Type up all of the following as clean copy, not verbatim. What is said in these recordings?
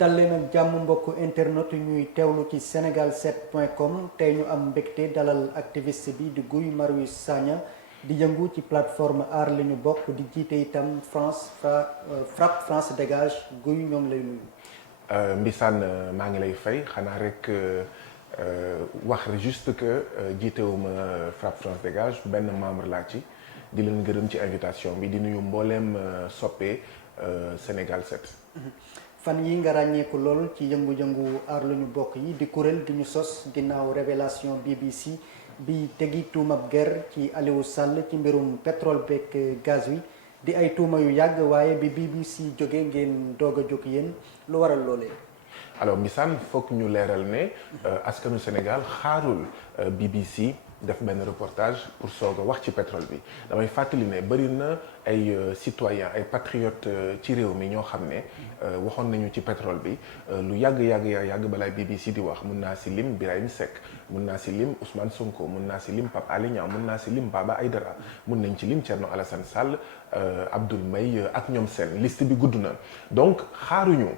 dal leen ak jàmm mbokk internet ñuy teewlu ci senegal7.com tey ñu am mbégte dalal activiste bi di Guy Marius Sagna di yëngu ci plateforme aar li ñu bokk di jiite itam FRAPP France dégage Guy ñoo ngi lay nuyu. Mbissane maa ngi lay fay xanaa rek wax juste que jiitewuma FRAPP France dégage benn membre laa ci di leen gërëm ci invitation bi di nuyu mbooleem soppe Sénégal 7. fan yi nga ràññeeku lool ci yëngu-yëngu aar lu ñu bokk yi di kuréel di ñu sos ginnaaw révélation BBC bi tegi tuumab ger ci Aliou Sall ci mbirum pétrole beeg gaz wi di ay tuuma yu yàgg waaye bi BBC jóge ngeen doog a jóg yéen lu waral loolee. alors Mbissane foog ñu leeral ne askanu Sénégal xaarul BBC def benn reportage pour soog a wax ci pétrole bi damay fàttali ne bëri na ay citoyens ay patriotes ci réew mi ñoo xam ne waxoon nañu ci pétrole bi lu yàgg balaay BBC di wax mun naa si lim Birahim Seck mun naa si lim Ousmane Sonko mun naa si lim Pape Alé Niang mun naa si lim Baba Aïdara mun nañ ci lim Thierno Alassane Sall Abdoul Mbaye ak ñoom seen liste bi gudd na donc xaaruñu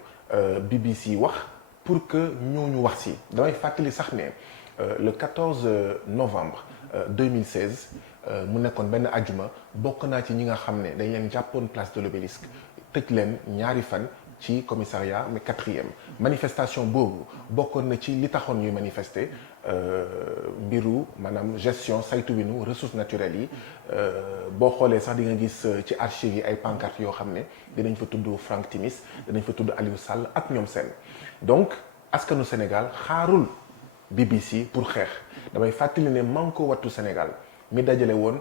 BBC wax pour que ñooñu wax si damay fàttali sax ne le 14 novembre 2016 mu nekkoon benn ajuma bokk naa ci ñi nga xam ne dañ leen jàppoon place de l'Obélisque tëj leen ñaari fan ci commissariat mais 4e manifestation boobu bokkoon na ci li taxoon ñuy manifester mbiru maanaam gestion saytu winu ressources naturelles yi boo xoolee sax di nga gis ci archives yi ay pancartes yoo xam ne dinañ fa tudd Franck Timis dinañ fa tudd Aliou Sall ak ñoom seen donc askanu Sénégal xaarul BBC pour xeex damay fàttali ne Manko Wattu Sénégal mi dajale woon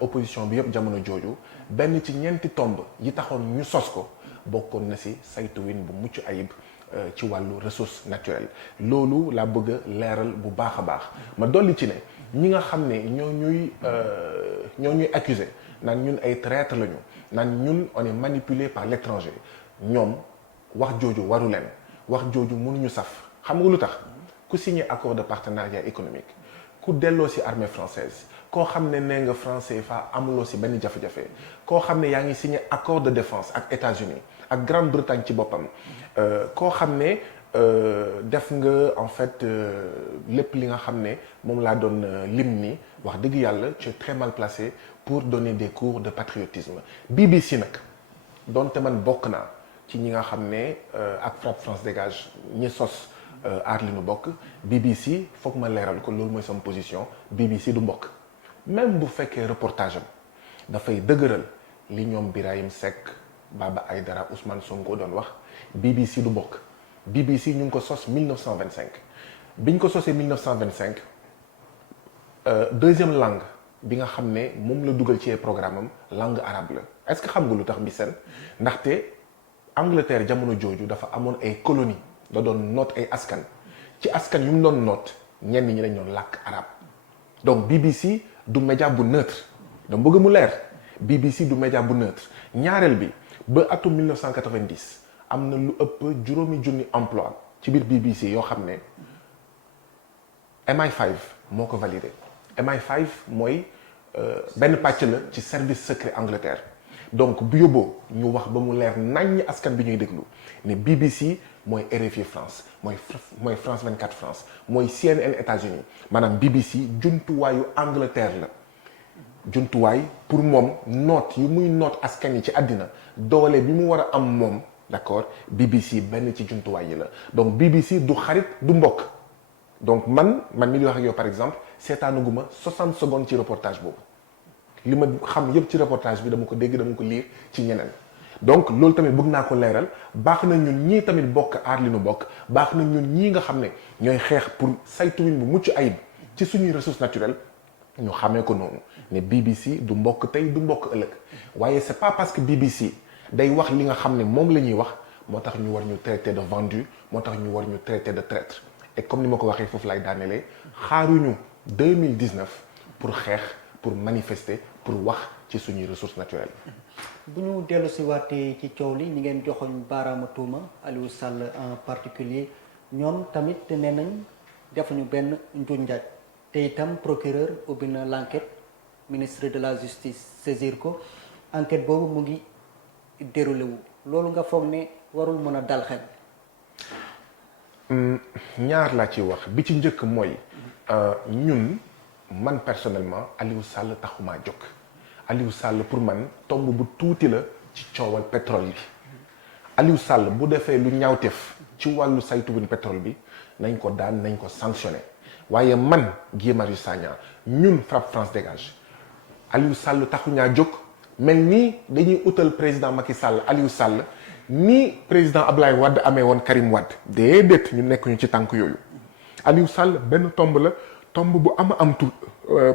opposition bi yëpp jamono jooju benn ci ñeenti tomb yi taxoon ñu sos ko bokkoon na si saytuwin bu mucc ayib ci wàllu ressource naturelle loolu laa bëgg a leeral bu baax a baax ma dolli ci ne ñi nga xam ne ñoo ñuy accusé naan ñun ay traître lañu naan ñun on est manipulé par l'étranger ñoom wax jooju waru leen wax jooju mënuñu saf xam nga lu tax ku signé accord de partenariat économique ku delloo ci armée française koo xam ne nee nga franc CFA amuloo ci benn jafe-jafe koo xam ne yaa ngi signé accord de défense ak États-Unis ak Grande-Bretagne ci boppam koo xam ne def nga en fait lépp li nga xam ne moom laa doon lim ni wax dëgg yàlla tu es très mal placé pour donner des cours de patriotisme BBC nag donte man bokk naa ci ñi nga xam ne ak FRAPP France dégage ñi sos aar li nu bokk BBC foog ma leeral ko loolu mooy sama position BBC du mbokk même bu fekkee reportage am dafay dëgëral li ñoom Birahim Seck Baba Aïdara Ousmane Sonko doon wax BBC du mbokk BBC ñu ngi ko sos 1925 biñ ko sosee 1925 deuxième langue bi nga xam ne moom la dugal ci programme am langue arabe la est-ce que xam nga lu tax Mbissane ndaxte Angleterre jamono jooju dafa amoon ay colonie da doon noot ay askan ci askan yu mu doon noot ñenn ñi lañ doon làkk arabe donc BBC du média bu neutre dama bëgg mu leer BBC du média bu neutre ñaareel bi ba atum 1990 am na lu ëpp juróomi junni emploi ci biir BBC yoo xam ne MI5 moo ko validé MI5 mooy benn pàcc la ci service secret Angleterre donc bu yóbboo ñu wax ba mu leer naññ askan bi ñuy déglu ne BBC mooy RFI France mooy France 24 France mooy CNN États-Unis maanaam BBC jumtuwaayu Angleterre la jumtuwaay pour moom noot yi muy noot askan yi ci àddina doole bi mu war a am moom d'accord BBC benn ci jumtuwaay yi la donc BBC du xarit du mbokk donc man mi di wax ak yow par exemple seetaanuguma 60 secondes ci reportage boobu li ma xam yëpp ci reportage bi dama ko dégg dama ko lire ci ñeneen donc loolu tamit bëgg naa ko leeral baax na ñun ñii tamit bokk aar li nu bokk baax na ñun ñii nga xam ne ñooy xeex pour saytuwin bu mucc ayib ci suñuy ressources naturelles ñu xamee ko noonu ne BBC du mbokk tey du mbokk ëllëg waaye c'est pas parce que BBC day wax li nga xam ne moom la ñuy wax moo tax ñu war ñu traiter de vendu moo tax ñu war ñu traiter de traître et comme ni ma ko waxee foofu lay daanelee xaaruñu 2019 pour xeex pour manifester pour wax ci suñuy ressources naturelles. bu ñu dellu si waatee ci coow li ñi ngeen joxoñ baaraama tuuma Aliou Sall en particulier ñoom tamit nee nañ defuñu benn njuuj njaaj te itam procureur ubbi na l'enquête ministre de la justice saisir ko enquête boobu mu ngi déroulé wu loolu nga foog ne warul mën a dal xel. ñaar laa ci wax bi ci njëkk mooy ñun man personnellement Aliou Sall taxumaa jóg Aliou Sall pour man tomb bu tuuti la ci coowal pétrole bi Aliou Sall bu defee lu ñaawteef ci wàllu saytuwin pétrole bi nañ ko daan nañ ko sanctionné waaye man Guy Marius Sagna ñun FRAPP France Dégage Aliou Sall taxuñaa jóg mel nii dañuy utal président Macky Sall Aliou Sall ni président Ablaye Wade amee woon Karim Wade déedéet ñu nekk ñu ci tànk yooyu Aliou Sall benn tomb la tomb bu am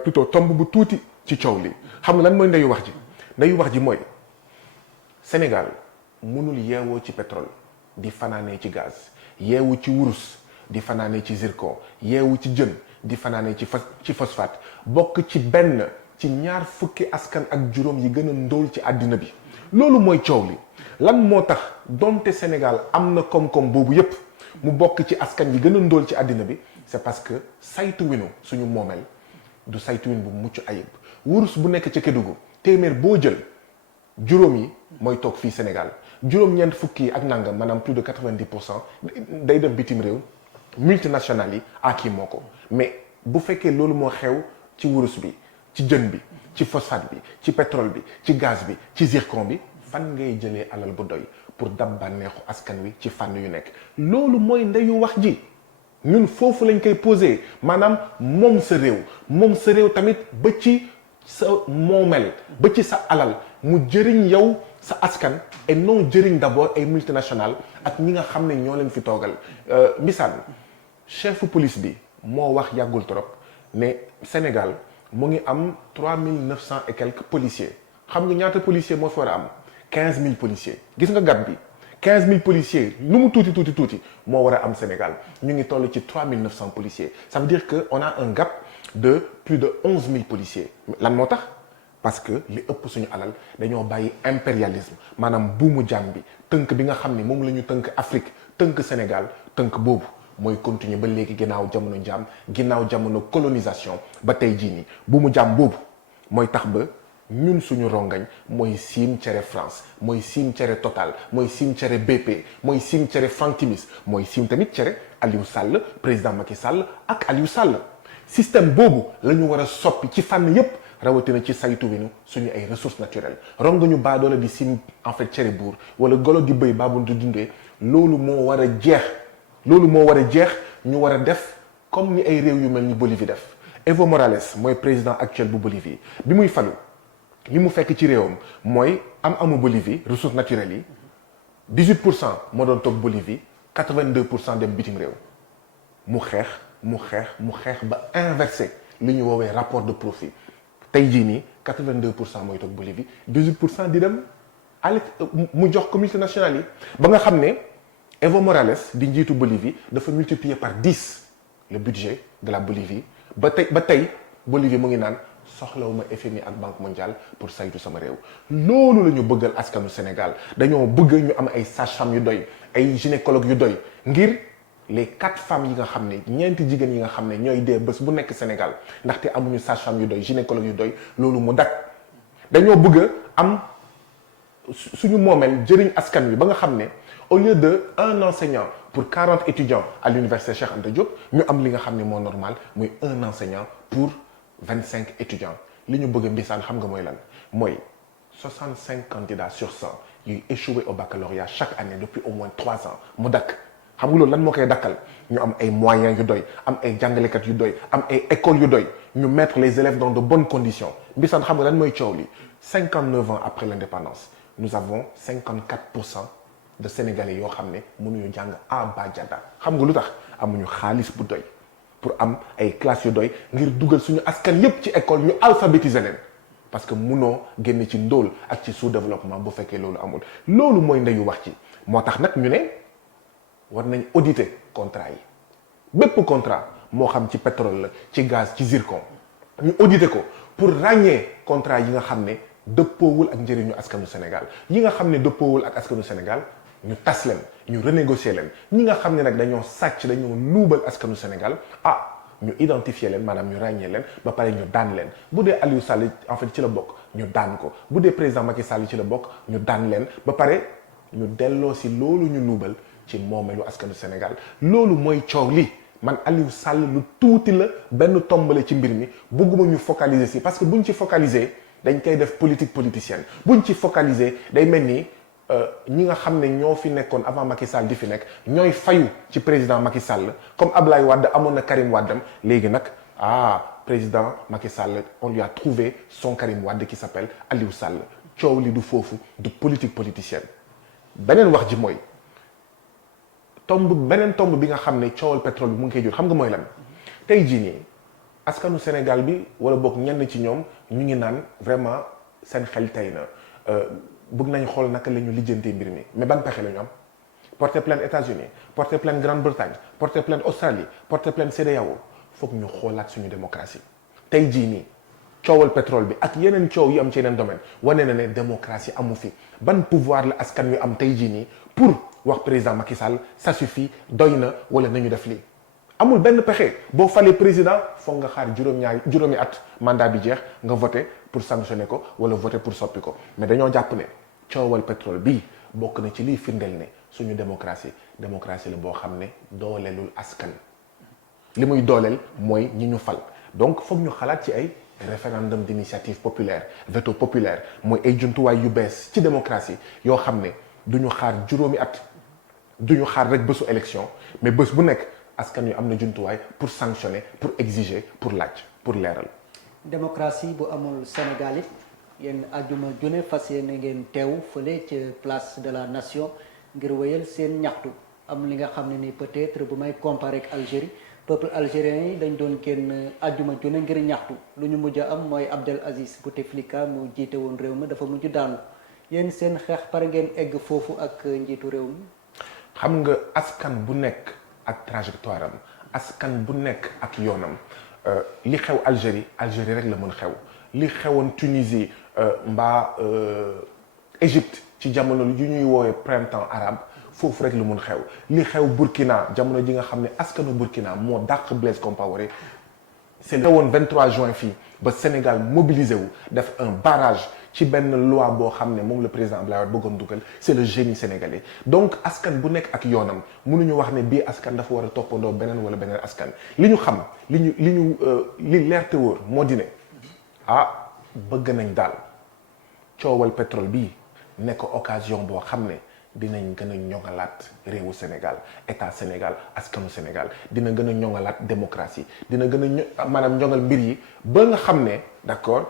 plutôt tomb bu tuuti ci coow li xam nga lan mooy ndeyu wax ji mooy Sénégal mënul yeewoo ci pétrole di fanaanee ci gaz yeewu ci wurus di fanaanee ci zircon yeewu ci jën di fanaanee ci phosphate bokk ci benn ci ñaar fukki askan ak juróom yi gën a ndóol ci àddina bi loolu mooy coow li lan moo tax donte Sénégal am na koom-koom boobu yépp mu bokk ci askan yi gën a ndóol ci àddina bi c'est parce que saytu winu suñu moomeel du saytu win bu mucc ayib wurus bu nekk ca Kédougou téeméer boo jël juróom yi mooy toog fii Sénégal juróom-ñeent fukki yi ak nangam maanaam plus de 90% day dem bitim réew multinationales yi kii moo ko mais bu fekkee loolu moo xew ci wurus bi ci jën bi ci phosphate bi ci pétrole bi ci gaz bi ci zircon bi fan ngay jëlee alal bu doy pour dab bànneexu askan wi ci fànn yu nekk loolu mooy ndeyu wax ji ñun foofu lañ koy posé maanaam moom sa réew tamit ba ci sa moomel ba ci sa alal mu jëriñ yow sa askan et non jëriñ d'abord ay multinationales ak ñi nga xam ne ñoo leen fi toogal misaal chefu police bi moo wax yàggul trop ne Sénégal mu ngi am 3900 et quelques policiers xam nga ñaata policiers moo fi war a am 15000 policiers gis nga gàtt bi 15000 policiers lu mu tuuti moo war a am Sénégal ñu ngi toll ci 3900 policiers ça veut dire que on a un gap de plus de 11000 policiers lan moo tax parce que li ëpp suñu alal dañoo bàyyi impérialisme maanaam buumu jaam bi tënk bi nga xam ne moom la ñu tënk Afrique tënk Sénégal tënk boobu mooy continuer ba léegi ginnaaw jamono jaam ginnaaw jamono colonisation ba tey jii nii buumu jaam boobu mooy tax ba ñun suñu rongañ mooy siim cere France mooy siim cere Total mooy siim cere BP mooy siim cere Frank Timis mooy siim tamit cere Aliou Sall président Macky Sall ak Aliou Sall système boobu la ñu war a soppi ci fànn yépp rawatina ci saytu winu suñu ay ressources naturelles rongañu baadoola di siim en fait cere buur wala golo di bëy baabu di dundee loolu moo war a jeex ñu war a def comme ni ay réew yu mel ni Bolivie def Evo Morales mooy président actuel bu Bolivie bi muy falu li mu fekk ci réewam mooy amu Bolivie ressources naturelles yi 18% moo doon toog Bolivie 82% dem bitim réew mu xeex ba inversé li ñu woowee rapport de profit tey jii nii 82% mooy toog Bolivie 18% di dem mu jox ko multinationales yi ba nga xam ne Evo Morales di njiitu Bolivie dafa multiplier par 10 le budget de la Bolivie ba tey Bolivie mu ngi naan soxlawuma FMI ak Banque mondiale pour saytu sama réew loolu la ñu bëggal askanu Sénégal dañoo bëgg ñu am ay sages-femmes yu doy ay gynécologues yu doy ngir les 4 femmes yi nga xam ne ñeenti jigéen yi nga xam ne ñooy dee bés bu nekk Sénégal ndaxte amuñu sage-femme yu doy gynécologue yu doy loolu mu dak dañoo bëgg am suñu moomeel jëriñ askan wi ba nga xam ne au lieu de un enseignant pour 40 étudiants à l'université Cheikh Anta Diop ñu am li nga xam ne moo normal muy un enseignant pour 25 étudiants li ñu bëgg a mbisaan xam nga mooy lan mooy 65 candidats sur 100 yuy échoué au baccalauréat chaque année depuis au moins 3 ans mu dakk xam nga loolu lan moo koy dakkal ñu am ay moyens yu doy am ay jàngalekat yu doy am ay écoles yu doy ñu mettre les élèves dans de bonnes conditions mbisaan xam nga lan mooy coow li 59 ans après l'indépendance nous avons 54% de Sénégalais yoo xam ne mënuñu jàng à Badiada xam nga lu tax amuñu xaalis bu doy pour am ay classes yu doy ngir dugal suñu askan yépp ci école ñu alphabétiser leen parce que munoo génn ci ndóol ak ci sous-développement bu fekkee loolu amul loolu mooy ndeyu wax ci moo tax nag ñu ne war nañ auditer contrat yi bépp contrat moo xam ci pétrole la ci gaz ci zircon ñu auditer ko pour ràññee contrat yi nga xam ne dëppoowul ak njëriñu askanu Sénégal yi nga xam ne dëppoowul ak askanu Sénégal ñu tas leen ñu renégocier leen ñi nga xam ne nag dañoo sàcc dañoo luubal askanu Sénégal ñu identifier leen maanaam ñu ràññee leen ba pare ñu daan leen bu dee Aliou Sall en fait ci la bokk ñu daan ko bu dee président Macky Sall ci la bokk ñu daan leen ba pare ñu delloo si loolu ñu luubal ci moomelu askanu Sénégal loolu mooy coow li man Aliou Sall lu tuuti la benn tombale ci mbir mi bëgguma ñu focaliser si parce que buñ ci focaliser dañ koy def politique politicienne buñ ci focaliser day mel ni ñi nga xam ne ñoo fi nekkoon avant Macky Sall di fi nekk ñooy fayu ci président Macky Sall comme Ablaye Wade amoon na Karim Wadam léegi nag président Macky Sall on lui a trouvé son Karim Wade qui s'appelle Aliou Sall coow li du foofu du politique politicienne beneen wax ji mooy beneen tomb bi nga xam ne coowal pétrole bi mu ngi koy jur xam nga mooy lan tey jii nii askanu Sénégal bi wala boog ñenn ci ñoom ñu ngi naan vraiment seen xel tey na bëgg nañ xool naka la ñu lijjantee mbir mi mais ban pexe la ñu am porter plainte États-Unis porter plainte Grande-Bretagne porter plainte Australie porter plainte CEDEAO foog ñu xoolaat suñu démocratie tey jii nii coowal pétrole bi ak yeneen coow yu am ci yeneen domaine wane na ne démocratie amu fi ban pouvoir la askan wi am tey jii nii pour wax président Macky Sall ça suffit doy na wala nañu def lii amul benn pexe boo falee président foog nga xaar juróomi at mandat bi jeex nga voté pour sanctionner ko wala voté pour soppi ko mais dañoo jàpp ne coowal pétrole bii bokk na ci liy firndeel ne suñu démocratie la boo xam ne dooleelul askan li muy dooleel mooy ñi ñu fal donc foog ñu xalaat ci ay référendum d'initiative populaire veto populaire mooy ay jumtuwaay yu bees ci démocratie yoo xam ne duñu xaar juróomi at duñu xaar rek bésu élection mais bés bu nekk askan yu am na jumtuwaay pour sanctionner pour exiger pour laaj pour leeral. démocratie bu amul Sénégal it yéen àjjuma june fas yéene ngeen teew fële ca place de la nation ngir wéyal seen ñaxtu am li nga xam ne ni peut-être bu may comparer ak Algérie peuple algérien yi dañ doon génn àjjuma june ngir ñaxtu lu ñu mujj a am mooy Abdel Aziz Bouteflika mu jiite woon réew mi dafa mujj daanu yéen seen xeex pare ngeen egg foofu ak njiitu réew mi. xam nga askan bu nekk ak trajectoire am askan bu nekk ak yoonam li xew Algérie rek la mën xew li xewoon Tunisie mbaa Égypte ci jamono yu ñuy woowee printemps arabe foofu rek la mun xew li xew Burkina jamono ji nga xam ne askanu Burkina moo dàq Blaise Compaoré c'est le woon 23 juin fii ba Sénégal mobilisé wu def un barrage ci benn loi boo xam ne moom le président Abdoulaye Wade bëggoon dugal c'est le génie sénégalais donc askan bu nekk ak yoonam mënuñu wax ne bii askan dafa war a toppandoo beneen wala beneen askan li ñu xam li leer te wóor moo di ne bëgg nañ daal coowal pétrole bii nekk occasion boo xam ne dinañ gën a ñoŋalaat réewu Sénégal état Sénégal askanu Sénégal dina gën a ñoŋalaat démocratie dina gën a maanaam ñoŋal mbir yi ba nga xam ne d'accord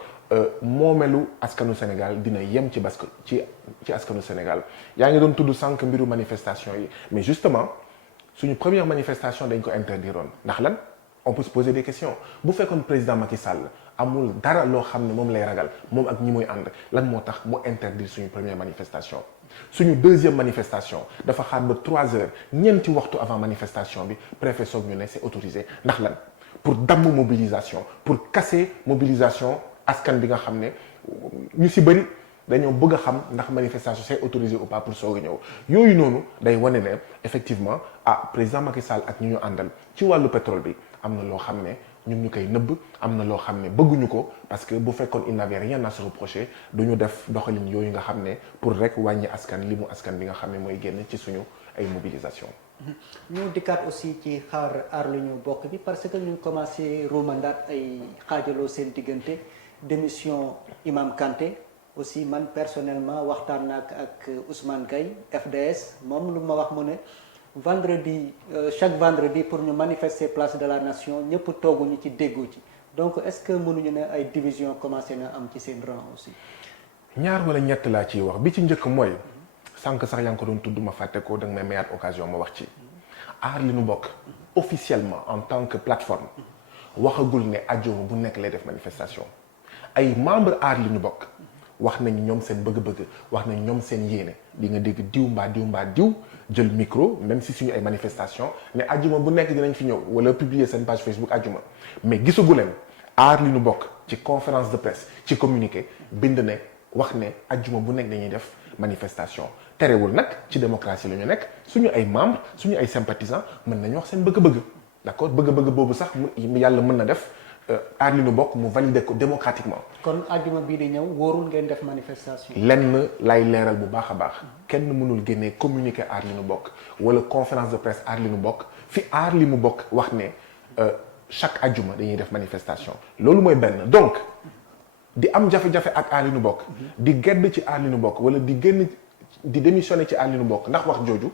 moomelu askanu Sénégal dina yem ci askanu Sénégal yaa ngi doon tudd sànq mbiru manifestation yi mais justement suñu première manifestation dañ ko interdiroon ndax lan on peut se poser des questions bu fekkoon président Macky Sall amul dara loo xam ne moom lay ragal moom ak ñi muy ànd lan moo tax mu interdire suñu première manifestation suñu deuxième manifestation dafa xaar ba 3 heures ñeenti waxtu avant manifestation bi préfet soog ñu ne c'est autorisé ndax lan pour damm mobilisation pour casser mobilisation askan bi nga xam ne ñu si bëri dañoo bëgg a xam ndax manifestation c'est autorisé ou pas pour soog a ñëw yooyu noonu day wane ne effectivement président Macky Sall ak ñi ñu àndal ci wàllu pétrole bi am na loo xam ne ñun ñu koy nëbb am na loo xam ne bëgguñu ko parce que bu fekkoon il n'avait rien à se reprocher du ñu def doxalin yooyu nga xam ne pour rek wàññi askan li mu askan bi nga xam ne mooy génn ci suñu ay mobilisation ñu dikkaat aussi ci xaar aar lu ñu bokk bi parce que ñu commencé ruumandaat ay xaajaloo seen diggante démission Imam Kanté aussi man personnellement waxtaan naa ak Ousmane Gaye FDS moom lu ma wax mu ne vendredi chaque vendredi pour ñu manifester place de la nation ñëpp tooguñu ci déggoo ci donc est-ce que mënuñu ne ay division commencé na am ci seen rang aussi. ñaar wala ñett laa ciy wax bi ci njëkk mooy sànq sax yaa ngi ko doon tudd ma fàtte ko da nga may mayaat occasion ma wax ci aar li nu bokk officiellement en tant que plateforme waxagul ne àjjuma bu nekk lay def manifestation ay membre aar li ñu bokk wax nañ ñoom seen bëgg-bëgg wax nañ ñoom seen yéene di nga dégg diw mbaa diw jël micro même si suñu ay manifestation ne àjjuma bu nekk dinañ fi ñëw wala publier seen page Facebook àjjuma mais gisagu leen aar li ñu bokk ci conférence de presse ci communiqué bind ne wax ne àjjuma bu nekk dañuy def manifestation terewul nag ci démocratie la ñu nekk suñu ay membres suñu ay sympathisants mën nañu wax seen bëgg-bëgg d'accord bëgg-bëgg boobu sax yàlla mën na def aar li nu bokk mu valider ko démocratiquement. kon àjjuma bii di ñëw wóorul ngeen def manifestation. lenn lay leeral bu baax a baax kenn mënul génnee communiqué aar li nu bokk wala conférence de presse aar li nu bokk fi aar li mu bokk wax ne chaque àjjuma dañuy def manifestation loolu mooy benn donc di am jafe-jafe ak aar li nu bokk di gedd ci aar li nu bokk wala di génn di démissionné ci aar li nu bokk ndax wax jooju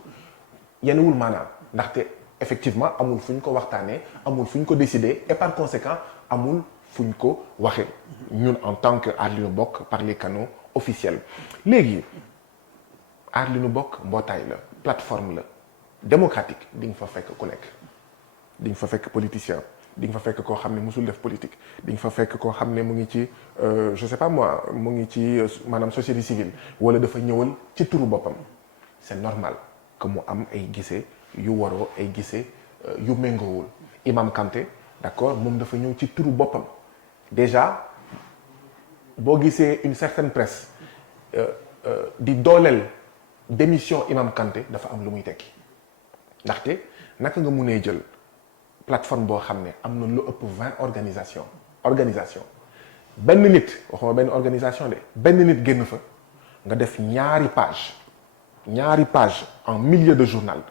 yenewul maanaam ndaxte effectivement amul fu ñu ko waxtaanee amul fu ñu ko décidé et par conséquent amul fu ñu ko waxee ñun en tant que aar li nu bokk par les canaux officiels léegi aar li nu bokk mbootaay la plateforme la démocratique di nga fa fekk ku nekk di nga fa fekk politicien di nga fa fekk koo xam ne musul def politique di nga fa fekk koo xam ne mu ngi ci je sais pas moi mu ngi ci maanaam société civile wala dafa ñëwal ci turu boppam c'est normal que mu am ay gisee yu waroo ay gisee yu méngoowul Imam Kanté d'accord moom dafa ñëw ci turu boppam déjà boo gisee une certaine presse di dooleel démission Imam Kanté dafa am lu muy tekki ndaxte naka nga munee jël plateforme boo xam ne am na lu ëpp 20 organisation benn nit waxuma benn organisation de benn nit génn fa nga def ñaari page en milieu de journal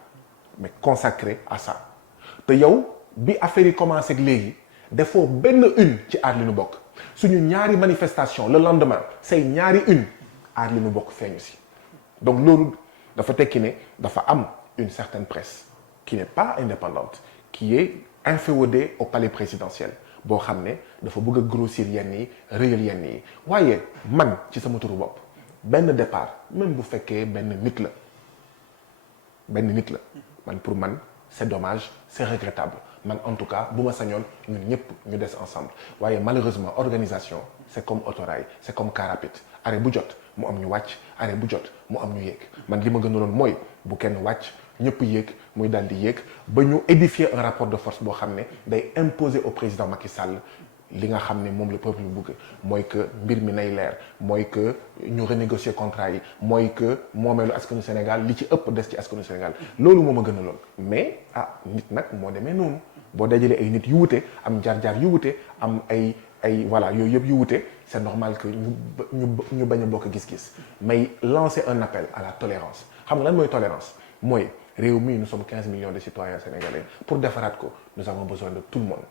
mais consacré à ça te yow bi affaire yi commencé ak léegi defoo benn une ci aar li nu bokk suñu ñaari manifestation le lendemain say ñaari une aar li nu bokk feeñu si donc loolu dafa tekki ne dafa am une certaine presse qui n'est pas indépendante qui est inféodée au palais présidentiel boo xam ne dafa bëgg a grossir yenn yi réyal yenn yi waaye man ci sama turu bopp benn départ même bu fekkee benn nit la man pour man c'est dommage c'est regrettable man en tout cas bu ma sañoon ñun ñëpp ñu des ensemble waaye malheureusement organisation c'est comme autorail c'est comme car rapide arrêt bu jot mu am ñu wàcc arrêt bu jot mu am ñu yéeg man li ma gënaloon mooy bu kenn wàcc ñëpp yéeg muy daal di yéeg ba ñu édifier un rapport de force boo xam ne day imposer au président Macky Sall li nga xam ne moom le peuple bëgg mooy que mbir mi nay leer mooy que ñu renégocier contrat yi mooy que moomeelu askanu Sénégal li ci ëpp des ci askanu Sénégal loolu moo ma gën a lool mais nit nag moo demee noonu boo dajalee ay nit yu wute am jaar-jaar yu wute am ay voilà yooyu yëpp yu wute c'est normal que ñu bañ a bokk gis-gis may lancer un appel à la tolérance xam nga lan mooy tolérance mooy réew mi nous sommes 15 millions de citoyens sénégalais pour defaraat ko nous avons besoin de tout le monde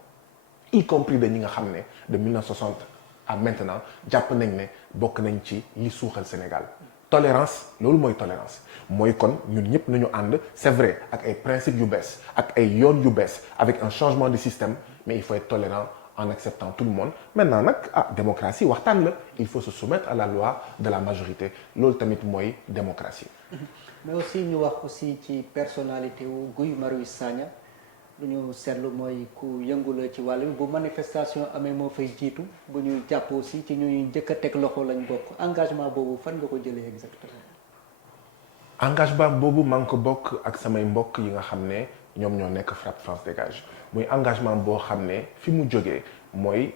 y compris de ñi nga xam ne de 1960 à maintenant jàpp nañ ne bokk nañ ci li suuxal Sénégal tolérance loolu mooy tolérance mooy kon ñun ñëpp nañu ànd c'est vrai ak ay principes yu bees ak ay yoon yu bees avec un changement de système mais il faut être tolérant en acceptant tout le monde maintenant nag démocratie waxtaan la il faut se soumettre à la loi de la majorité loolu tamit mooy démocratie. mais aussi ñu wax aussi ci personnalité wu Guy Marius Sagna lu ñu seetlu mooy ku yëngu la ci wàll bi bu manifestation amee moo fay jiitu bu ñu jàpp aussi ci ñuy njëkk a teg loxo lañ bokk engagement boobu fan nga ko jëlee exactement. engagement boobu maa ngi ko bokk ak samay mbokk yi nga xam ne ñoom ñoo nekk FRAPP France Dégage muy engagement boo xam ne fi mu jógee mooy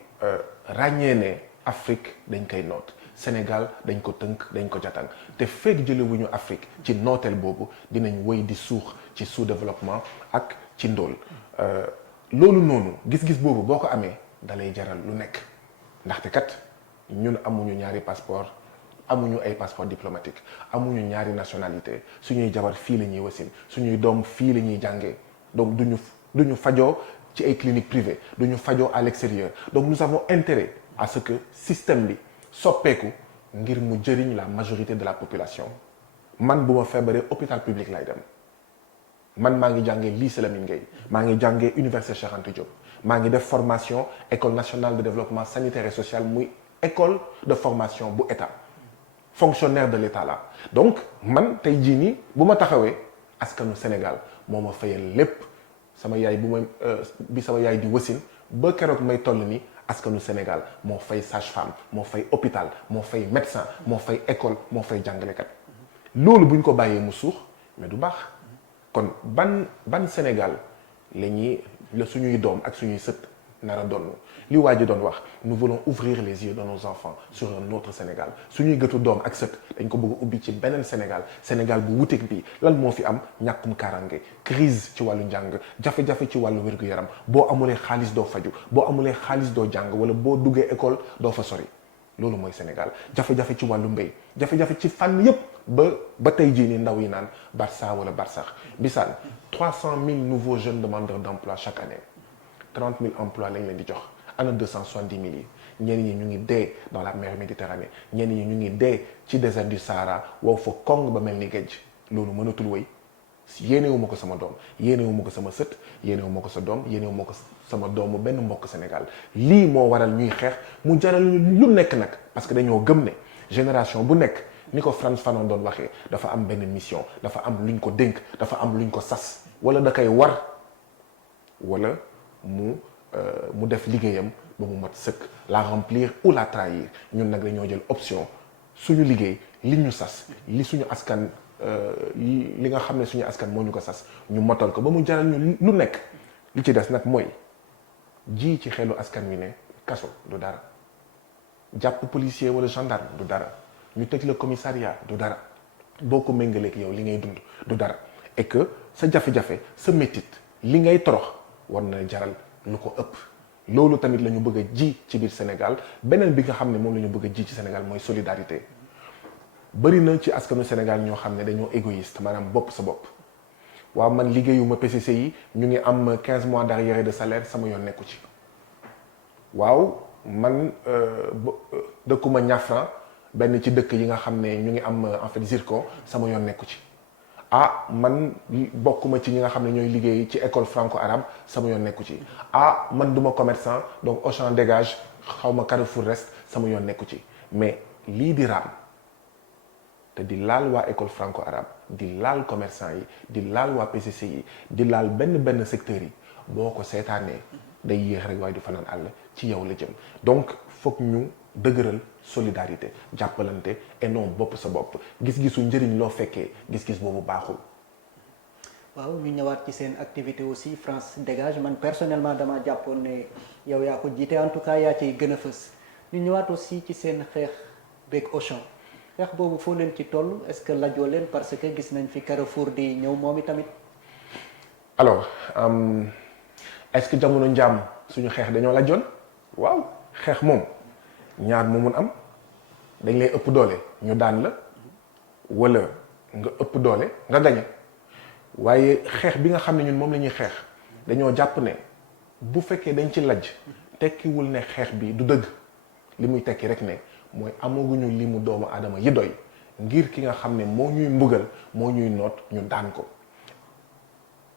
ràññee ne Afrique dañ koy noot Sénégal dañ ko tënk dañ ko jatan te fekk jëlewuñu Afrique ci nooteel boobu dinañ wéy di suux ci sous-développement ak ci ndóol loolu noonu gis-gis boobu boo ko amee dalay jaral lu nekk ndaxte kat ñun amuñu ñaari passeport amuñu ay passeport diplomatique amuñu ñaari nationalité suñuy jabar fii la ñuy wasin suñuy doom fii la ñuy jàngee donc duñu fajoo ci ay cliniques privées duñu fajoo à l'extérieur donc nous avons intérêt à ce que système bi soppeeku ngir mu jëriñ la majorité de la population man bu ma feebaree hôpital public lay dem man maa ngi jàngee lycée Lamine Gueye maa ngi jàngee université Cheikh Anta Diop maa ngi def formation école nationale de développement sanitaire et social muy école de formation bu état fonctionnaire de l'état là donc man tey jii nii bu ma taxawee askanu Sénégal moo ma fayal lépp sama yaay bi sama yaay di wasin ba keroog may toll ni askanu Sénégal moo fay sage-femme moo fay hôpital moo fay médecin moo fay école moo fay jàngalekat loolu bu ñu ko bàyyee mu suux mais du baax kon ban Sénégal la suñuy doom ak suñuy sët nar a donn li waa ji doon wax nous voulons ouvrir les yeux de nos enfants sur un autre Sénégal suñuy gëtu doom ak sët dañ ko bëgg a ubbi ci beneen Sénégal bu wuteeg bi lan moo fi am ñàkkum kaaraange crise ci wàllu njàng jafe-jafe ci wàllu wér-gu-yaram boo amulee xaalis doo faju boo amulee xaalis doo jàng wala boo duggee école doo fa sori loolu mooy Sénégal jafe-jafe ci wàllu mbéy jafe-jafe ci fànn yépp ba tey jii ni ndaw yi naan Barça wala Barsax bisaan 300 000 nouveaux jeunes demandeurs d'emploi chaque année 30 000 emplois lañ leen di jox ana 270 000 yi ñenn ñi ñu ngi dee dans la mer Méditerranée ñenn ñi ñu ngi dee ci désert du Sahara wow fa kong ba mel ni géej loolu mënatul wéy yéenewu ma ko sama doom yéenewu ma ko sama sët yéenewu ma ko sa doom yéenewu ma ko sama doomu benn mbokk Sénégal lii moo waral ñuy xeex mu jaral lu nekk nag parce que dañoo gëm ne génération bu nekk ni ko Frantz Fanon doon waxee dafa am benn mission dafa am luñ ko dénk dafa am luñ ko sas wala da koy war wala mu def liggéeyam ba mu mat sëkk la remplir ou la trahir ñun nag dañoo jël option suñu liggéey li ñu sas li suñu askan li nga xam ne suñu askan moo ñu ko sas ñu motal ko ba mu jaral ñu lu nekk li ci des nag mooy ji ci xelu askan wi ne kaso du dara jàpp policier wala gendarme du dara ñu tëj la commissariat du dara boo ko méngaleeg yow li ngay dund du dara et que sa jafe-jafe sa métit li ngay torox war na jaral lu ko ëpp loolu tamit la ñu bëgg a ji ci biir Sénégal beneen bi nga xam ne moom la ñu bëgg a ji ci Sénégal mooy solidarité bëri na ci askanu Sénégal ñoo xam ne dañoo égoïste maanaam bopp sa bopp waaw man liggéeyuma PCC yi ñu ngi am 15 mois d'arriéré de salaire sama yoon nekku ci waaw man dëkkuma Niafran benn ci dëkk yi nga xam ne ñu ngi am en fait zircon sama yoon nekku ci ah man bokkuma ci ñi nga xam ne ñooy liggéey ci école franco-arabe sama yoon nekku ci ah man duma commerçant donc Auchan dégage xawma Carrefour reste sama yoon nekku ci mais lii di raam te di laal waa école franco-arabe di laal commerçant yi di laal waa PCC yi di laal benn secteur yi boo ko seetaanee day yéex rek waaye du fanaan àll ci yow la jëm donc foog ñu dëgëral solidarité jàppalante et non bopp sa bopp gis-gisu njëriñ loo fekkee gis-gis boobu baaxul. waaw ñu ñëwaat ci seen activité aussi France Dégage man personnellement dama jàppoon ne yow yaa ko jiite en tout cas yaa ciy gën a fës ñu ñëwaat aussi ci seen xeex beeg Auchan xeex boobu foo leen ci toll est-ce que lajoo leen parce que gis nañ fi Carrefour di ñëw moom itamit. alors est-ce que jamono njaam suñu xeex dañoo lajoon waaw xeex moom ñaar moo mun am dañ lay ëpp doole ñu daan la wala nga ëpp doole nga gañe waaye xeex bi nga xam ne ñun moom la ñuy xeex dañoo jàpp ne bu fekkee dañ ci laj tekkiwul ne xeex bi du dëgg li muy tekki rek ne mooy amaguñu li mu doomu aadama yi doy ngir ki nga xam ne moo ñuy mbugal moo ñuy noot ñu daan ko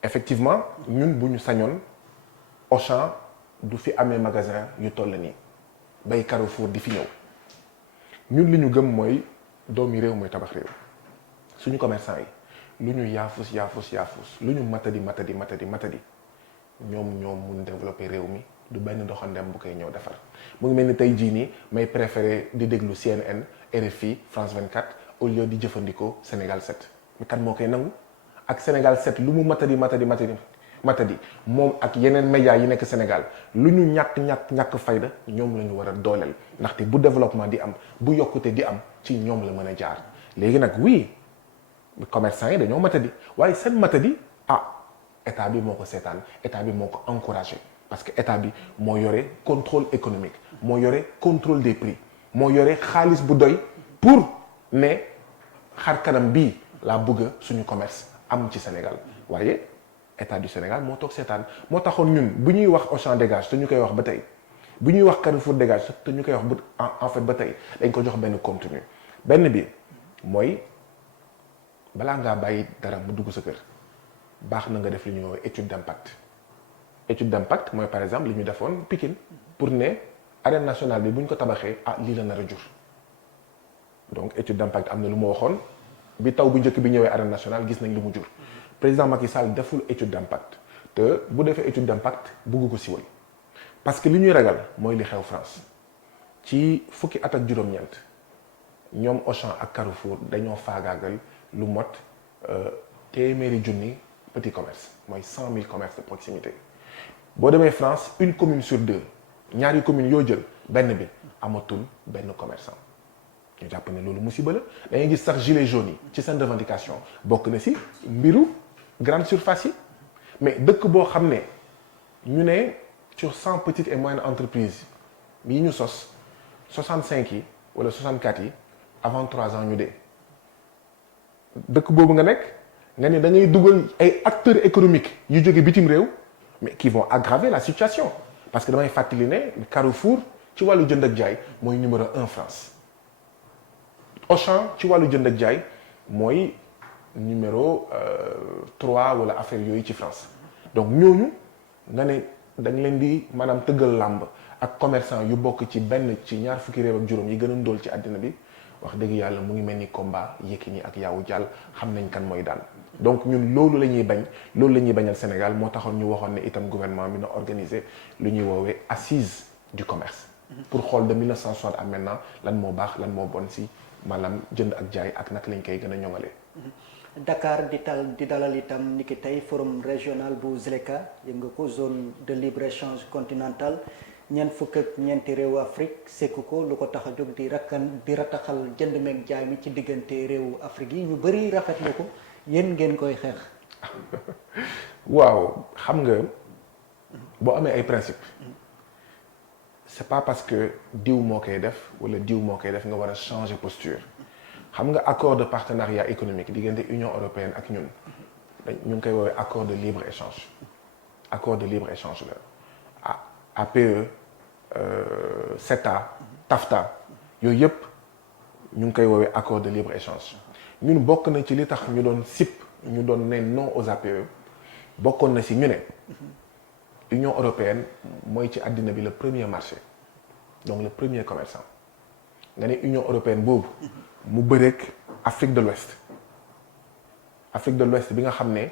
effectivement ñun bu ñu sañoon Auchan du fi amee magasin yu toll nii bay Carrefour di fi ñëw ñun li ñu gëm mooy doomi réew mooy tabax réew suñu commerçant yi lu ñu yaafus lu ñu matadi ñoom mun développer réew mi du benn doxandem bu koy ñëw defar mu ngi mel ni tey jii nii may préféré di déglu CNN RFI France 24 au lieu di jëfandikoo Sénégal 7 mi kan moo koy nangu ak Sénégal 7 lu mu matadi moom ak yeneen médias yi nekk Sénégal lu ñu ñàkk fayda ñoom la ñu war a dooleel ndaxte bu développement di am bu yokkute di am ci ñoom la mën a jaar léegi nag oui commerçant yi dañoo matadi waaye seen matadi état bi moo ko seetaan état bi moo ko encouragé parce que état bi moo yore contrôle économique moo yore contrôle des prix moo yore xaalis bu doy pour ne xar kanam bii laa bëgg suñu commerce am ci Sénégal waaye état du Sénégal moo toog seetaan moo taxoon ñun bu ñuy wax Auchan dégage te ñu koy wax ba tey bu ñuy wax Carrefour dégage te ñu koy wax en fait ba tey dañ ko jox benn contenu benn bi mooy balaa ngaa bàyyi dara mu dugg sa kër baax na nga def li ñuy woowee étude d'impact mooy par exemple li ñu defoon Pikine pour ne arène nationale bi bu ñu ko tabaxee lii la nar a jur donc étude d'impact am na lu ma waxoon bi taw bu njëkk bi ñëwee arène nationale gis nañ lu mu jur président Macky Sall deful étude d'impact te bu defee étude d'impact bugg ko siwal parce que li ñuy ragal mooy li xew France ci fukki at ak juróom-ñeent ñoom Auchan ak Carrefour dañoo faagaagal lu mot téeméeri junni petit commerce mooy 100 000 commerces de proximité boo demee France une commune sur deux ñaari communes yoo jël benn bi amatul benn commerçant ñu jàpp ne loolu musiba la da ngay gis sax gilets jaunes yi ci seen revendication bokk na si mbiru grande surface yi mais dëkk boo xam ne ñu ne sur 100 petites et moyennes entreprises yi ñu sos 65 yi wala 64 yi avant 3 ans ñu dee dëkk boobu nga nekk nga ne da ngay dugal ay acteurs économiques yu jóge bitim réew mais qui vont aggraver la situation parce que damay fàttali ne Carrefour ci wàllu jënd ak jaay mooy numéro 1 France Auchan ci wàllu jënd ak jaay mooy numéro 3 wala affaire yooyu ci France donc ñooñu nga ne dañ leen di maanaam tëggal làmb ak commerçant yu bokk ci benn ci ñaar fukki réew ak juróom yi gën a ndóol ci àddina bi wax dëgg yàlla mu ngi mel ni combat Yékini ak Yawou Dial xam nañ kan mooy daan donc ñun loolu la ñuy bañ loolu la ñuy bañal Sénégal moo taxoon ñu waxoon ne itam gouvernement bi na organiser lu ñuy woowee assise du commerce pour xool de 1960 à maintenant lan moo baax lan moo bon si maanaam jënd ak jaay ak naka lañ koy gën a ñoŋalee. Dakar di dalal itam niki tey forum régional bu ZLECA yënga ko zone de libre échange continental ñeent fukk ak ñeenti réewu Afrique sekku ko lu ko tax a jóg di rataxal jënd meeg jaay mi ci diggante réewu Afrique yi ñu bëri rafetlu ko yéen ngeen koy xeex. waaw xam nga boo amee ay principe c'est pas parce que diw moo koy def wala diw moo koy def nga war a changer posture xam nga accord de partenariat économique diggante Union européenne ak ñun ñu ngi koy woowee accord de libre échange la APE CETA TAFTA yooyu yëpp ñu ngi koy woowee accord de libre échange ñun bokk na ci li tax ñu doon ñu doon ne non aux APE bokkoon na si ñu ne Union européenne mooy ci àddina bi le premier marché donc le premier commerçant nga ne Union européenne boobu mu bëreek Afrique de l'Ouest bi nga xam ne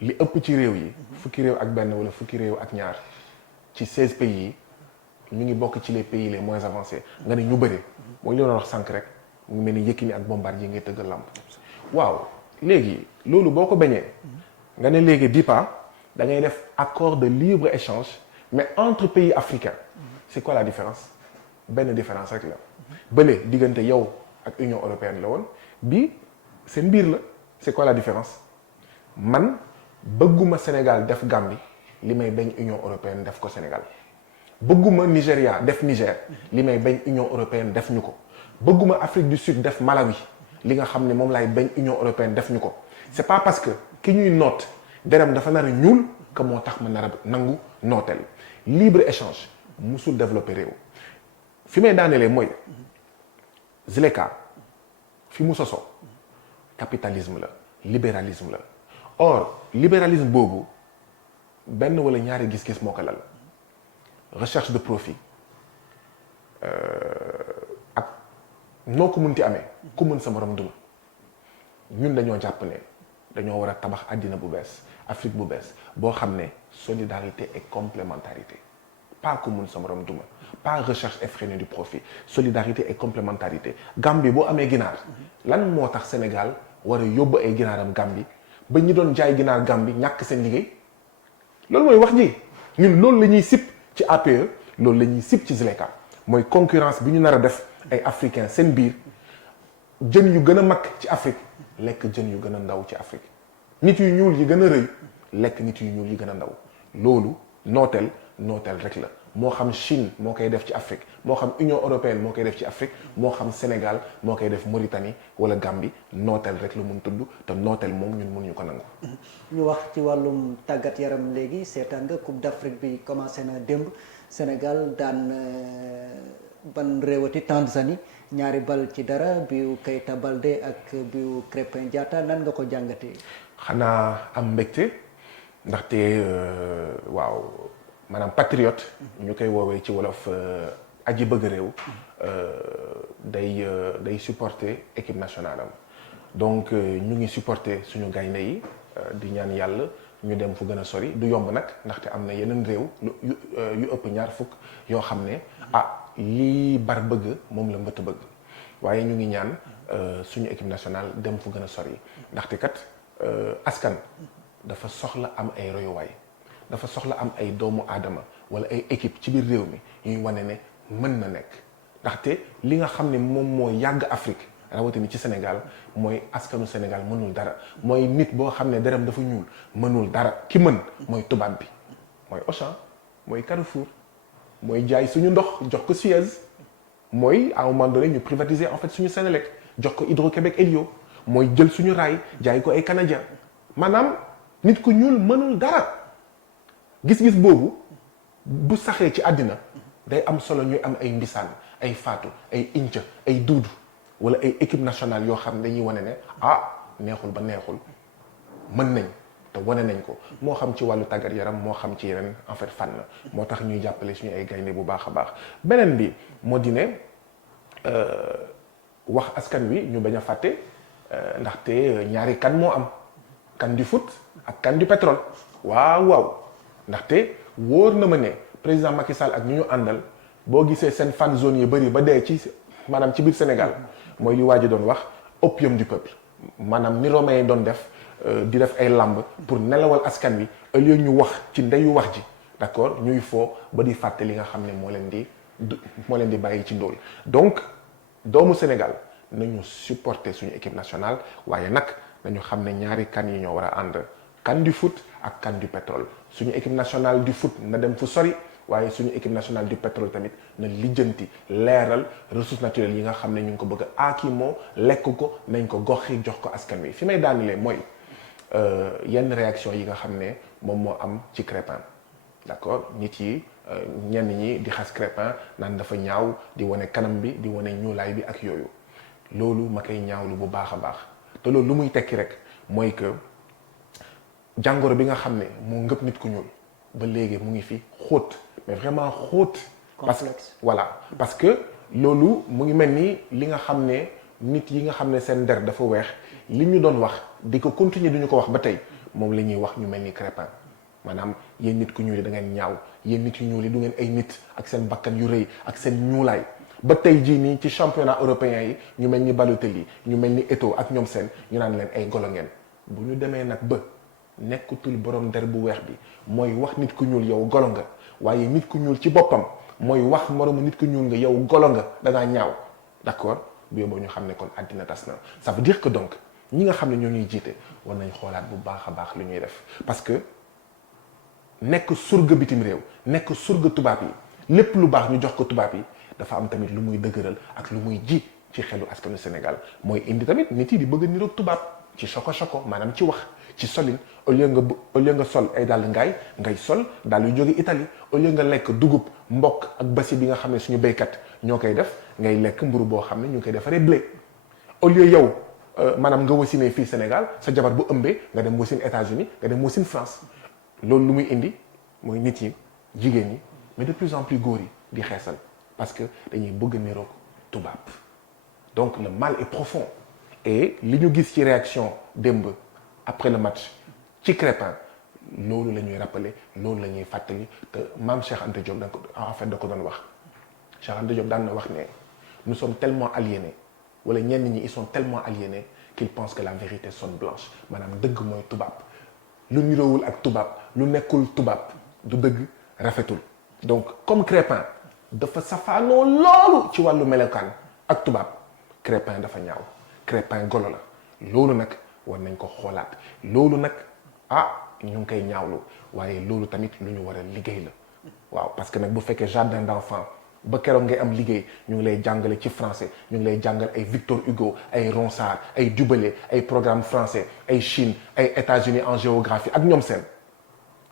li ëpp ci réew yi fukki réew ak benn wala fukki réew ak ñaar ci 16 pays yi ñu ngi bokk ci les pays les moins avancés nga ne ñu bëre mooy li doon wax sànq rek mu ngi mel ni Yékini ak Bombardier ngay tëggal lamb waaw léegi loolu boo ko bañee nga ne léegi DIPA da ngay def accord de libre échange mais entre pays africains c'est quoi la différence benn différence rek la bële diggante yow ak Union européenne la woon bi seen biir la c'est quoi la différence man bëgguma Sénégal def Gambie li may bañ Union européenne def ko Sénégal bëgguma Nigéria def Niger li may bañ Union européenne def ñu ko bëgguma Afrique du Sud def Malawi li nga xam ne moom laay bañ Union européenne def ñu ko c'est pas parce que ki ñuy noot derem dafa nar a ñuul que moo tax ma nar a nangu nooteel libre échange musul développé réew fi may daanelee mooy ZLECA fi mu sosoo capitalisme la libéralisme la or libéralisme boobu benn wala ñaari gis-gis moo ko lal recherche de profit ak noo ko mënti amee ku mën sa morom duma ñun dañoo jàpp ne dañoo war a tabax àddina bu bees Afrique bu bees boo xam ne solidarité et complémentarité pas ku mën sa morom duma pas recherche effrénée du profit solidarité et complémentarité Gambie boo amee ginaar lan moo tax Sénégal war a yóbbu ay ginaaram Gambie ba ñi doon jaay ginaar Gambie ñàkk seen liggéey loolu mooy wax ji ñun loolu la ñuy sip ci APE loolu la ñuy sip ci ZLECA mooy concurrence bi ñu nar a def ay africains seen biir jën yu gën a mag ci Afrique lekk jën yu gën a ndaw ci Afrique nit yu ñuul yi gën a rëy lekk nit yu ñuul yi gën a ndaw loolu nooteel rek la moo xam Chine moo koy def ci Afrique moo xam Union européenne moo koy def ci Afrique moo xam Sénégal moo koy def Mauritanie wala Gambie nooteel rek la mun tudd te nooteel moom ñun mënuñu ko nangu. ñu wax ci wàllum tàggat yaram léegi seetaan nga Coupe d'Afrique bi commencé na démb Sénégal daan ban réewati Tanzanie 2-0 biu Keita Baldé ak biu Krépin Diatta nan nga ko jàngatee. xanaa am mbégte ndaxte waaw maanaam patriote ñu koy woowee ci wolof aji bëgg réew day supporter équipe nationale am donc ñu ngi supporter suñu gaynde yi di ñaan yàlla ñu dem fu gën a sori du yomb nag ndaxte am na yeneen réew yu ëpp 20 yoo xam ne lii bar bëgg moom la mbëtt bëgg waaye ñu ngi ñaan suñu équipe nationale dem fu gën a sori ndaxte kat askan dafa soxla am ay royuwaay dafa soxla am ay doomu aadama wala ay équipe ci biir réew mi ñuy wane ne mën na nekk ndaxte li nga xam ne moom moo yàgg Afrique rawatina ci Sénégal mooy askanu Sénégal mënul dara mooy nit boo xam ne deram dafa ñuul mënul dara ki mën mooy tubaab bi mooy Auchan mooy Carrefour mooy jaay suñu ndox jox ko Suez mooy à un moment donné ñu privatiser en fait suñu Sénélec jox ko Hydro-Québec Elio mooy jël suñu raay jaay ko ay canadien maanaam nit ku ñuul mënul dara gis-gis boobu bu saxee ci àddina day am solo ñuy am ay mbisaan ay faatu ay inca ay duudu wala ay équipe nationale yoo xam ne dañuy wane ne neexul ba neexul mën nañ te wane nañ ko moo xam ci wàllu tàggat yaram moo xam ci yeneen en fait fànn moo tax ñuy jàppale suñu ay gaynde bu baax a baax beneen bi moo di ne wax askan wi ñu bañ a fàtte ndaxte ñaari kan moo am kan du foot ak kan du pétrole waaw ndaxte wóor na ma ne président Macky Sall ak ñu ñu àndal boo gisee seen fan zone yi bëri ba dee ci maanaam ci biir Sénégal mooy li waa ji doon wax opium du peuple maanaam ni romain yi doon def di def ay lamb pour nelawal askan wi au lieu ñu wax ci ndeyu wax ji d'accord ñuy foo ba di fàtte li nga xam ne moo leen di bàyyi ci ndóol donc doomu Sénégal nañu supporter suñu équipe nationale waaye nag nañu xam ne ñaari kan yi ñoo war a ànd kan du foot ak kan du pétrole suñu équipe nationale du foot na dem fu sori waaye suñu équipe nationale du pétrole tamit na lijjanti leeral ressources naturelles yi nga xam ne ñu ngi ko bëgg a aakimoo lekk ko nañ ko goxi jox ko askan wi fi may daanelee mooy yenn réaction yi nga xam ne moom moo am ci Crépin d'accord nit yi ñenn ñi di xas Crépin naan dafa ñaaw di wane kanam bi di wane ñuulaay bi ak yooyu loolu ma koy ñaawlu bu baax a baax te loolu lu muy tekki rek mooy que jàngoro bi nga xam ne moo ngëpp nit ku ñuul ba léegi mu ngi fi xóot mais vraiment xóot parce que voilà parce que loolu mu ngi mel ni li nga xam ne nit yi nga xam ne seen der dafa weex li ñu doon wax di ko continuer duñu ko wax ba tey moom la ñuy wax ñu mel ni Crépin maanaam yéen nit ku ñuul yi da ngeen ñaaw yéen nit yu ñuul yi du ngeen ay nit ak seen bakkan yu rëy ak seen ñuulaay ba tey jii nii ci championnat européen yi ñu mel ni Balotelli ñu mel ni Eto'o ak ñoom seen ñu naan leen ay golo ngeen bu ñu demee nag ba nekkutul borom der bu weex bi mooy wax nit ku ñuul yow golo nga waaye nit ku ñuul ci boppam mooy wax moromu nit ku ñuul nga yow golo nga da ngaa ñaaw d'accord bu yóbboo ñu xam ne kon àddina tas na ça veut dire que donc ñi nga xam ne ñoo ñuy jiite war nañ xoolaat bu baax a baax lu ñuy def parce que nekk surga bitim réew nekk surga tubaab yi lépp lu baax ñu jox ko tubaab yi dafa am tamit lu muy dëgëral ak lu muy ji ci xelu askanu Sénégal mooy indi tamit nit yi di bëgg a niroog tubaab ci choco maanaam ci wax ci solin au lieu nga sol ay dàll ngay sol daal yu jóge Italie au lieu nga lekk dugub mbokk ak basi bi nga xam ne suñu béykat ñoo koy def ngay lekk mburu boo xam ne ñu ngi koy defaree blé au lieu yow maanaam nga wasinee fii Sénégal sa jabar bu ëmbee nga dem wasin États-Unis nga dem wasin France loolu lu muy indi mooy nit yi jigéen ñi mais de plus en plus góor yi di xeesal parce que dañuy bëgg niroog tubaab donc le mal est profond et li ñu gis ci réaction démb après le match ci Crépin loolu la ñuy rappeler loolu la ñuy fàttali te maam Cheikh Anta Diop da ko doon wax Cheikh Anta Diop daan na wax ne nous sommes tellement aliénés wala ñenn ñi ils sont tellement aliénés qu'ils pensent que la vérité sonne blanche maanaam dëgg mooy tubaab lu niroowul ak tubaab lu nekkul tubaab du dëgg rafetul donc comme Crépin dafa safaanoo loolu ci wàllu melokaan ak tubaab Crépin dafa ñaaw Crépin golo la loolu nag war nañ ko xoolaat loolu nag ñu ngi koy ñaawlu waaye loolu tamit lu ñu war a liggéey la waaw parce que nag bu fekkee jardin d'enfants ba keroog ngay am liggéey ñu ngi lay jàngale ci français ñu ngi lay jàngal ay Victor Hugo ay Ronsard ay Dubélé ay programme français ay Chine ay États-Unis en géographie ak ñoom seen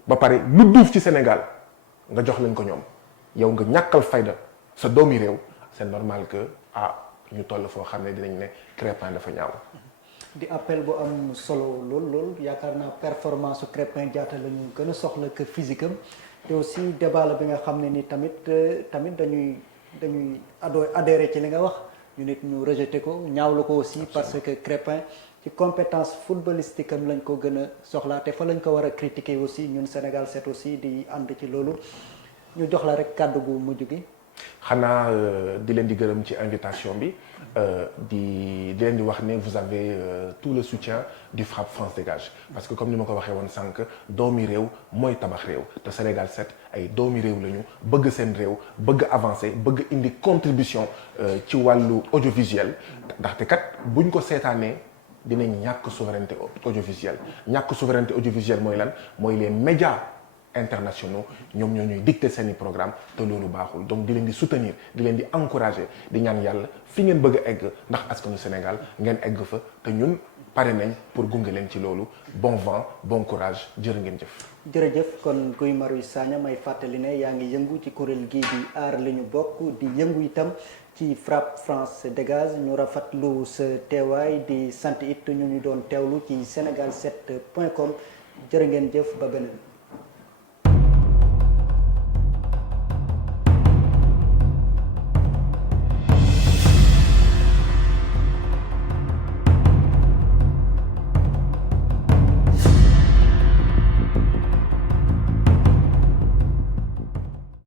ba pare lu duuf ci Sénégal nga jox lañ ko ñoom yow nga ñàkkal fayda sa doomi réew c'est normal que ñu toll foo xam ne dinañ ne Crépin dafa ñaaw. di appel bu am solo lool yaakaar naa performance su Crépin Diatta la ñu gën a soxla que physique am te aussi débat la bi nga xam ne ni tamit dañuy adhérer ci li nga wax ñu nit ñu rejeté ko ñaawlu ko aussi parce que Crépin ci compétence footballistique am lañ ko gën a soxlaa te fa lañ ko war a critiquer aussi ñun Sénégal 7 aussi di ànd ci loolu ñu jox la rek kàddu gu mujj gi xanaa di leen di gërëm ci invitation bi di leen di wax ne vous avez tout le soutien du FRAPP France Dégage parce que comme ni ma ko waxee woon sànq doomi réew mooy tabax réew te Sénégal 7 ay doomi réew lañu bëgg seen réew bëgg avancer bëgg indi contribution ci wàllu audiovisuel ndaxte kat buñ ko seetaanee dinañ ñàkk souveraineté audiovisuelle ñàkk souveraineté audiovisuelle mooy lan mooy les médias internationaux ñoom ñoo ñuy dicter seeni programme te loolu baaxul donc di leen di soutenir di leen di encourager di ñaan yàlla fi ngeen bëgg a egg ndax askanu Sénégal ngeen egg fa te ñun pare nañ pour gunge leen ci loolu bon vent bon courage jërë ngeen jëf. jërëjëf kon Guy Marius Sagna may fàttali ne yaa ngi yëngu ci kuréel gii di aar li ñu bokk di yëngu itam ci FRAPP France Dégage ñu rafetlu sa teewaay di sant it ñu doon teewlu ci Sénégal7.com jërë ngeen jëf ba beneen.